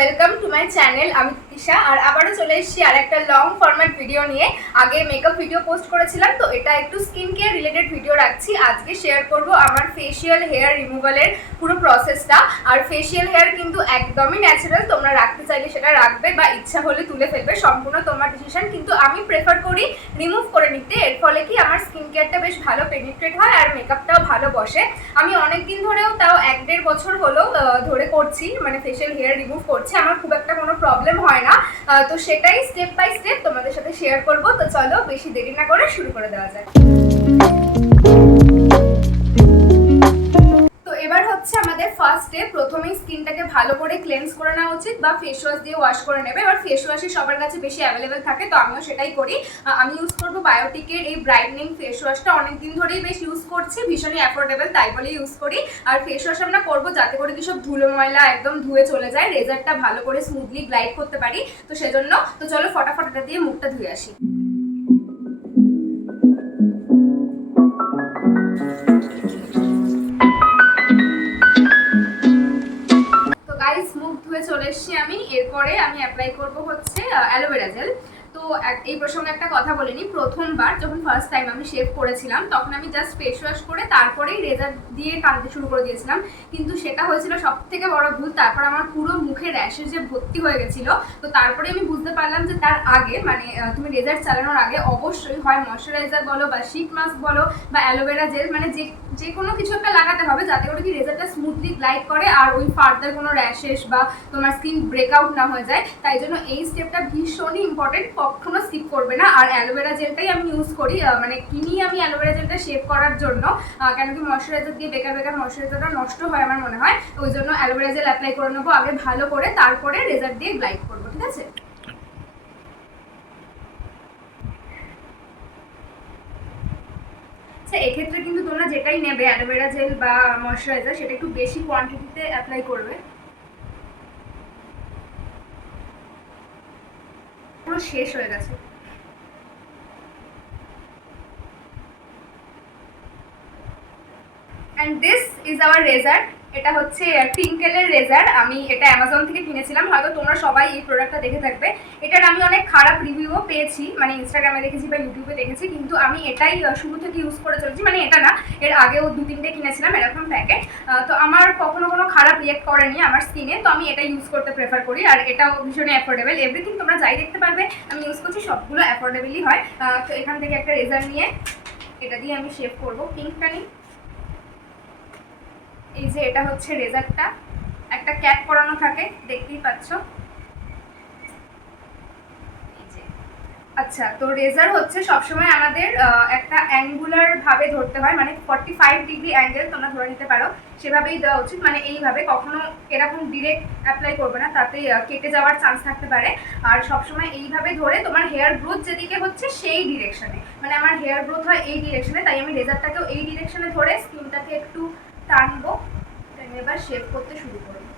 Welcome to my channel. আমি তিশা আর আবারও চলে এসেছি আর একটা লং ফরম্যাট ভিডিও নিয়ে। আগে মেকআপ ভিডিও পোস্ট করেছিলাম, তো এটা একটু স্কিন কেয়ার রিলেটেড ভিডিও রাখছি। আজকে শেয়ার করব আমার ফেশিয়াল হেয়ার রিমুভালের পুরো প্রসেসটা। আর ফেশিয়াল হেয়ার কিন্তু একদমই ন্যাচারাল, তোমরা রাখতে চাইলে সেটা রাখবে বা ইচ্ছা হলে তুলে ফেলবে, সম্পূর্ণ তোমার ডিসিশন। কিন্তু আমি প্রেফার করি রিমুভ করে নিতে, এর ফলে কি আমার স্কিন কেয়ারটা বেশ ভালো পেনিট্রেট হয় আর মেকআপটাও ভালো বসে। আমি অনেক দিন ধরেও, তাও 1-1.5 বছর হলো ধরে করছি, মানে ফেশিয়াল হেয়ার রিমুভ করছি। আমার খুব একটা কোনো প্রবলেম হয় না, তো সেটাই স্টেপ বাই স্টেপ তোমাদের সাথে শেয়ার করব। তো চলো বেশি দেরি না করে শুরু করে দেওয়া যাক। তো এবার হচ্ছে আমাদের ফার্স্ট স্টেপ, প্রথমেই স্কিনটাকে ভালো করে ক্লেন্স করে নেওয়া উচিত বা ফেস ওয়াশ দিয়ে ওয়াশ করে নেবে। এবার ফেস ওয়াশই সবার কাছে বেশি অ্যাভেলেবেল থাকে, তো আমিও সেটাই করি। আমি ইউজ করবো বায়োটিকের এই ব্রাইটনিং ফেস ওয়াশটা। অনেকদিন ধরেই বেশ ইউজ করছি, ভীষণই অ্যাফোর্ডেবল তাই বলেই ইউজ করি। আর ফেস ওয়াশ আমরা করবো যাতে করে কি সব ধুলো ময়লা একদম ধুয়ে চলে যায়, রেজারটা ভালো করে স্মুথলি গ্লাইড করতে পারি, তো সেজন্য। তো চলো ফটাফট এটা দিয়ে মুখটা ধুয়ে আসি। মুখ ধুয়ে চলে এসেছি আমি। এরপরে আমি অ্যাপ্লাই করব হচ্ছে অ্যালোভেরা জেল। তো এই প্রসঙ্গে একটা কথা বলে নিই, প্রথমবার যখন ফার্স্ট টাইম আমি শেভ করেছিলাম তখন আমি জাস্ট ফেস ওয়াশ করে তারপরেই রেজার দিয়ে টানতে শুরু করে দিয়েছিলাম, কিন্তু সেটা হয়েছিল সব থেকে বড় ভুল। তারপর আমার পুরো মুখে র্যাশেস যে ভর্তি হয়ে গেছিলো। তো তারপরে আমি বুঝতে পারলাম যে তার আগে, মানে তুমি রেজার চালানোর আগে অবশ্যই হয় ময়শ্চারাইজার বলো বা শীট মাস্ক বলো বা অ্যালোভেরা জেল, মানে যে কোনো কিছু একটা লাগাতে হবে যাতে করে কি রেজারটা স্মুথলি গ্লাইড করে আর ওই ফার্দার কোনো র্যাশেস বা তোমার স্কিন ব্রেকআউট না হয়ে যায়। তাই জন্য এই স্টেপটা ভীষণই ইম্পর্টেন্ট, কখনো স্কিপ করবে না। আর অ্যালোভেরা জেলটাই আমি ইউজ করি, মানে কিনি আমি অ্যালোভেরা জেলটা শেভ করার জন্য, কেন কি ময়শ্চারাইজার দিয়ে বেকার ময়শ্চারাইজারটা নষ্ট হয় আমার মনে হয়। ওই জন্য অ্যালোভেরা জেল অ্যাপ্লাই করে নেবো আগে ভালো করে, তারপরে রেজার দিয়ে গ্লাইড করবো, ঠিক আছে? এক্ষেত্রে কিন্তু তোমরা যেটাই নেবে অ্যালোভেরা জেল বা ময়শ্চারাইজার, সেটা একটু বেশি কোয়ান্টিটিতে অ্যাপ্লাই করবে। পুরো শেষ হয়ে গেছে। অ্যান্ড দিস ইজ আওয়ার রেজার। এটা হচ্ছে টিঙ্কেলের রেজার। আমি এটা অ্যামাজন থেকে কিনেছিলাম, হয়তো তোমরা সবাই এই প্রোডাক্টটা দেখে থাকবে। এটার আমি অনেক খারাপ রিভিউও পেয়েছি, মানে ইনস্টাগ্রামে দেখেছি বা ইউটিউবে দেখেছি, কিন্তু আমি এটাই শুরু থেকে ইউজ করে চলছি। মানে এটা না, এর আগেও 2-3টে কিনেছিলাম এরকম প্যাকেট, তো আমার কখনো কোনো খারাপ রিয়েক্ট করেনি আমার স্কিনে, তো আমি এটা ইউজ করতে প্রেফার করি। আর এটাও ভীষণই অ্যাফোর্ডেবল, এভরিথিং তোমরা যাই দেখতে পারবে আমি ইউজ করছি সবগুলো অ্যাফোর্ডেবলই হয়। তো এখান থেকে একটা রেজার নিয়ে এটা দিয়ে আমি শেভ করবো। পিঙ্কটা নিই। এই যে এটা হচ্ছে রেজারটা, একটা ক্যাপ পরানো থাকে, দেখতেই পাচ্ছ। আচ্ছা, তো রেজার হচ্ছে সবসময় আমাদের একটা অ্যাঙ্গুলার ভাবে ধরতে হয়, মানে 45 ডিগ্রি অ্যাঙ্গেল তোমরা ধরে নিতে পারো, সেভাবেই দেওয়া উচিত। মানে এইভাবে, কখনো এরকম ডিরেক্ট অ্যাপ্লাই করবে না, তাতে কেটে যাওয়ার চান্স থাকতে পারে। আর সবসময় এইভাবে ধরে তোমার হেয়ার গ্রোথ যেদিকে হচ্ছে সেই ডিরেকশনে, মানে আমার হেয়ার গ্রোথ হয় এই ডিরেকশনে, তাই আমি রেজারটাকেও এই ডিরেকশনে ধরে স্কিনটাকে একটু টানবো। এবার শেভ করতে শুরু করবো।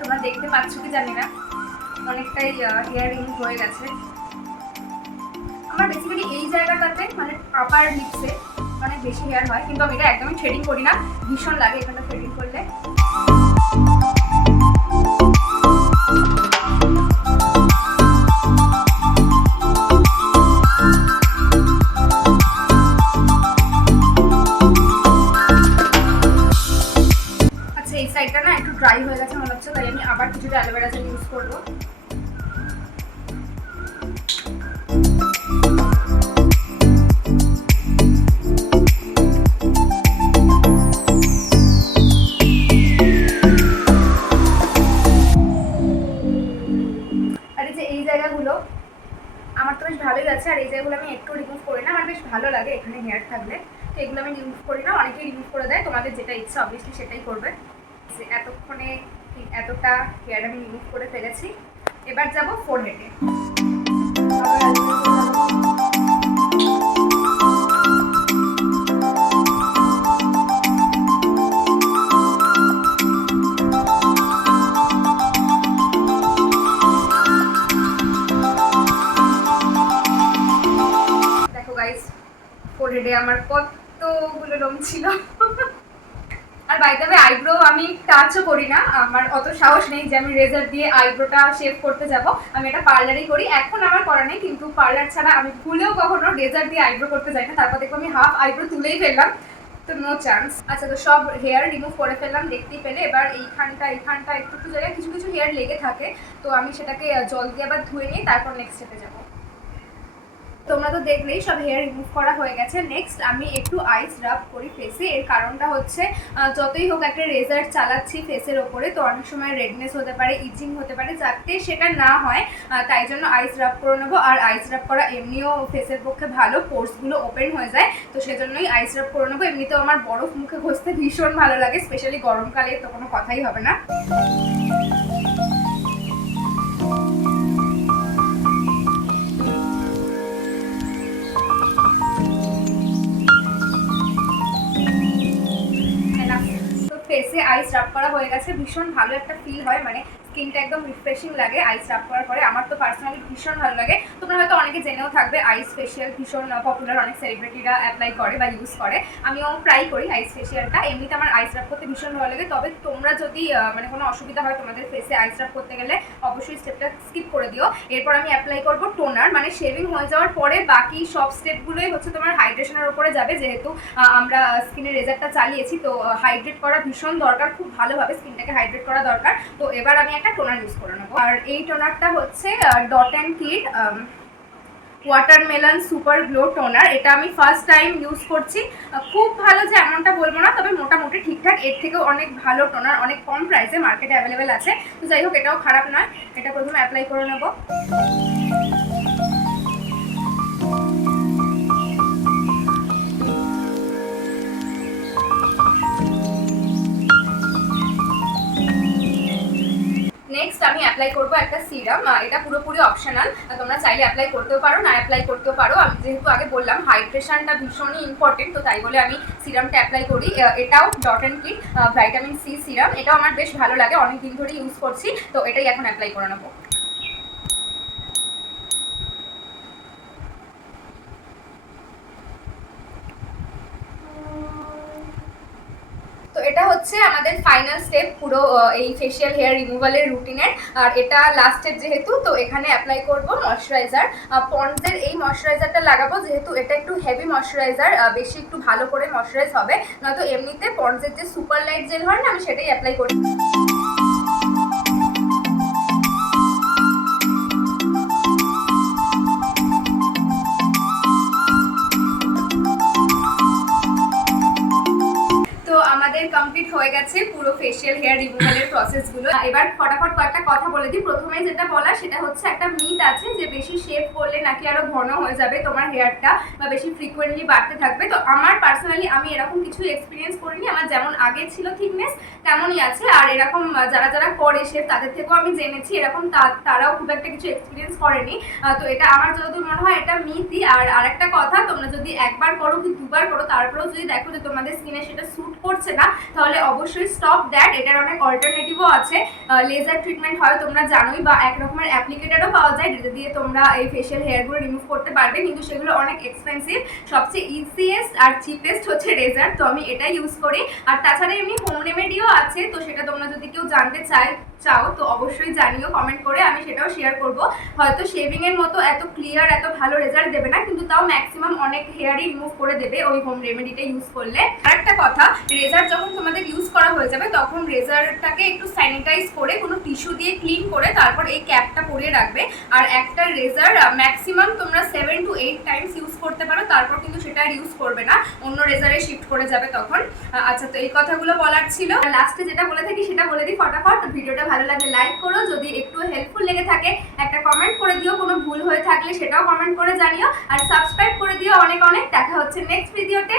তোমরা দেখতে পাচ্ছ কি জানি না, অনেকটাই হেয়ার রিমুভ হয়ে গেছে আমার। বেসিক্যালি এই জায়গাটাতে, মানে আপার লিপসে অনেক বেশি হেয়ার হয়, কিন্তু আমি এটা একদমই থ্রেডিং করি না, ভীষণ লাগে এখানটা থ্রেডিং করলে। এই সাইডটা না একটু ড্রাই হয়ে গেছে মনে হচ্ছে, তাই আমি আবার কিছুটা অ্যালোভেরা জেল ইউজ করবো। আর এই যে এই জায়গাগুলো আমার তো বেশ ভালোই আছে, আর এই জায়গাগুলো আমি একটু রিমুভ করি না, আমার বেশ ভালো লাগে এখানে হেয়ার থাকলে, তো এগুলো আমি রিমুভ করি না। অনেকেই রিমুভ করে দেয়, তোমাদের যেটা ইচ্ছা অবভিয়াসলি সেটাই করবে। এতক্ষণে এতটা হেয়ার আমি রিমুভ করে ফেলেছি। এবার যাব ফোরহেডে। ব্রেডে আমার কতগুলো লোম ছিল। আর বাই দ্য ওয়ে আইব্রো আমি টাচও করি না, আমার অত সাহস নেই যে আমি রেজার দিয়ে আইব্রোটা শেভ করতে যাব। আমি এটা পার্লারেই করি, এখন আমার করা নেই, কিন্তু পার্লার ছাড়া আমি ভুলেও কখনো রেজার দিয়ে আইব্রো করতে যাই না। তারপর দেখো আমি হাফ আইব্রো তুলেই ফেললাম, তো নো চান্স। আচ্ছা, তো সব হেয়ার রিমুভ করে ফেললাম দেখতেই পেলে। এবার এইখানটা একটু একটু জায়গায় কিছু কিছু হেয়ার লেগে থাকে, তো আমি সেটাকে জল দিয়ে আবার ধুয়ে নিই, তারপর নেক্সট স্টেপে যাবো। তোমরা তো দেখলেই সব হেয়ার রিমুভ করা হয়ে গেছে। নেক্সট আমি একটু আইস রাব করি ফেসে। এর কারণটা হচ্ছে যতই হোক একটা রেজার চালাচ্ছি ফেসের ওপরে, তো অনেক সময় রেডনেস হতে পারে, ইচিং হতে পারে, যাতে সেটা না হয় তাই জন্য আইস রাব করে নেবো। আর আইস রাব করা এমনিও ফেসের পক্ষে ভালো, পোর্সগুলো ওপেন হয়ে যায়, তো সেজন্যই আইস রাব করে নেবো। এমনিতেও আমার বরফ মুখে ঘষতে ভীষণ ভালো লাগে, স্পেশালি গরমকালে, তো কোনো কথাই হবে না। ফেসে আইস রাব করা হয়ে গেছে, ভীষণ ভালো একটা ফিল হয়, মানে স্কিনটা একদম রিফ্রেশিং লাগে আইস রাব করার পরে। আমার তো পার্সোনালি ভীষণ ভালো লাগে। তোমরা হয়তো অনেকে জেনেও থাকবে আইস ফেশিয়াল ভীষণ পপুলার, অনেক সেলিব্রিটিরা অ্যাপ্লাই করে বা ইউজ করে, আমিও ট্রাই করি আইস ফেশিয়ালটা। এমনিতে আমার আইস রাব করতে ভীষণ ভালো লাগে। তবে তোমরা যদি মানে কোনো অসুবিধা হয় তোমাদের ফেসে আইস রাব করতে গেলে, অবশ্যই স্টেপটা স্কিপ করে দিও। এরপর আমি অ্যাপ্লাই করব টোনার, মানে শেভিং হয়ে যাওয়ার পরে বাকি সব স্টেপগুলোই হচ্ছে তোমার হাইড্রেশনের উপরে যাবে, যেহেতু আমরা স্কিনের রেজারটা চালিয়েছি, তো হাইড্রেট করা ভীষণ দরকার, খুব ভালোভাবে স্কিনটাকে হাইড্রেট করা দরকার। তো এবার আমি একটা টোনার ইউজ করে নেবো। আর এই টোনারটা হচ্ছে dot and key watermelon super glow toner. এটা আমি ফার্স্ট টাইম ইউজ করছি। খুব ভালো যে এমনটা বলবো না, তবে মোটামুটি ঠিকঠাক। এর থেকেও অনেক ভালো টোনার অনেক কম প্রাইসে মার্কেটে অ্যাভেলেবেল আছে, তো যাই হোক এটাও খারাপ নয়। এটা প্রথমে অ্যাপ্লাই করে নেবো। নেক্সট আমি অ্যাপ্লাই করবো একটা সিরাম, এটা পুরোপুরি অপশনাল, তোমরা চাইলে অ্যাপ্লাই করতেও পারো, না অ্যাপ্লাই করতেও পারো। আমি যেহেতু আগে বললাম হাইড্রেশনটা ভীষণই ইম্পর্টেন্ট, তো তাই বলে আমি সিরামটা অ্যাপ্লাই করি। এটাও dot and key vitamin C serum, এটাও আমার বেশ ভালো লাগে, অনেক দিন ধরে ইউজ করছি, তো এটাই এখন অ্যাপ্লাই করে নেবো। তো এটা হচ্ছে আমাদের ফাইনাল স্টেপ পুরো এই ফেশিয়াল হেয়ার রিমুভালের রুটিনের। আর এটা লাস্ট স্টেপ যেহেতু, তো এখানে অ্যাপ্লাই করব ময়শ্চারাইজার। পন্ডসের এই ময়শ্চারাইজারটা লাগাবো, যেহেতু এটা একটু হেভি ময়শ্চারাইজার, বেশি একটু ভালো করে ময়শ্চারাইজ হবে, নয়তো এমনিতে পন্ডসের যে সুপার লাইট জেল হয় না, আমি সেটাই অ্যাপ্লাই করি। কমপ্লিট হয়ে গেছে পুরো ফেশিয়াল হেয়ার রিমুভালের প্রসেসগুলো। এবার ফটাফট কয়েকটা কথা বলে দিই। প্রথমে যেটা বলা সেটা হচ্ছে একটা মিথ আছে যে বেশি শেভ করলে নাকি আরো ঘন হয়ে যাবে তোমার হেয়ারটা, বা বেশি ফ্রিকোয়েন্টলি বাড়তে থাকবে। তো আমার পার্সোনালি আমি এরকম কিছু এক্সপিরিয়েন্স করিনি, আমার যেমন আগে ছিল থিকনেস তেমনই আছে। আর এরকম যারা যারা করে শেভ তাদের থেকেও আমি জেনেছি এরকম তারাও খুব একটা কিছু এক্সপিরিয়েন্স করেনি। তো এটা আমার যতদূর মনে হয় এটা মিথই। আর আরেকটা কথা, তোমরা যদি একবার করো কি দুবার করো, তারপরেও যদি দেখো যে তোমাদের স্কিনে সেটা স্যুট করছে না, তাহলে অবশ্যই স্টপ দ্যাট। এটার অনেক অল্টারনেটিভও আছে। লেজার ট্রিটমেন্ট হয় তোমরা জানোই, বা এক রকমের অ্যাপ্লিকেটারও পাওয়া যায় যেটা দিয়ে তোমরা এই ফেশিয়াল হেয়ারগুলো রিমুভ করতে পারবে, কিন্তু সেগুলো অনেক এক্সপেন্সিভ। সবচেয়ে ইজিয়েস্ট আর চিপেস্ট হচ্ছে রেজার, তো আমি এটা ইউজ করি। আর তাছাড়া এমনি হোম রেমেডিও আছে, তো সেটা তোমরা যদি কেউ জানতে চাও তো অবশ্যই জানিও কমেন্ট করে, আমি সেটাও শেয়ার করব। হয়তো শেভিং এর মতো এত ক্লিয়ার এত ভালো রেজাল্ট দেবে না, কিন্তু তাও ম্যাক্সিমাম অনেক হেয়ারই রিমুভ করে দেবে ওই হোম রেমেডিটা ইউজ করলে। আরেকটা কথা, রেজার যখন তোমাদের ইউজ করা হয়ে যাবে তখন রেজারটাকে একটু স্যানিটাইজ করে কোনো টিস্যু দিয়ে ক্লিন করে তারপর এই ক্যাপটা পরিয়ে রাখবে। আর একটা রেজার ম্যাক্সিমাম তোমরা 7 to 8 টাইমস ইউজ করতে পারো, তারপর কিন্তু সেটা আর ইউজ করবে না, অন্য রেজারে শিফট করে যাবে তখন। আচ্ছা, তো এই কথাগুলো বলার ছিল। লাস্টে যেটা বলে থাকি সেটা বলে দিই ফটাফট। ভিডিওটা ভালো লাগলে লাইক করো, যদি একটু হেল্পফুল লেগে থাকে একটা কমেন্ট করে দিও, কোনো ভুল হয়ে থাকলে সেটাও কমেন্ট করে জানিও, আর সাবস্ক্রাইব করে দিও অনেক অনেক। দেখা হচ্ছে নেক্সট ভিডিওতে।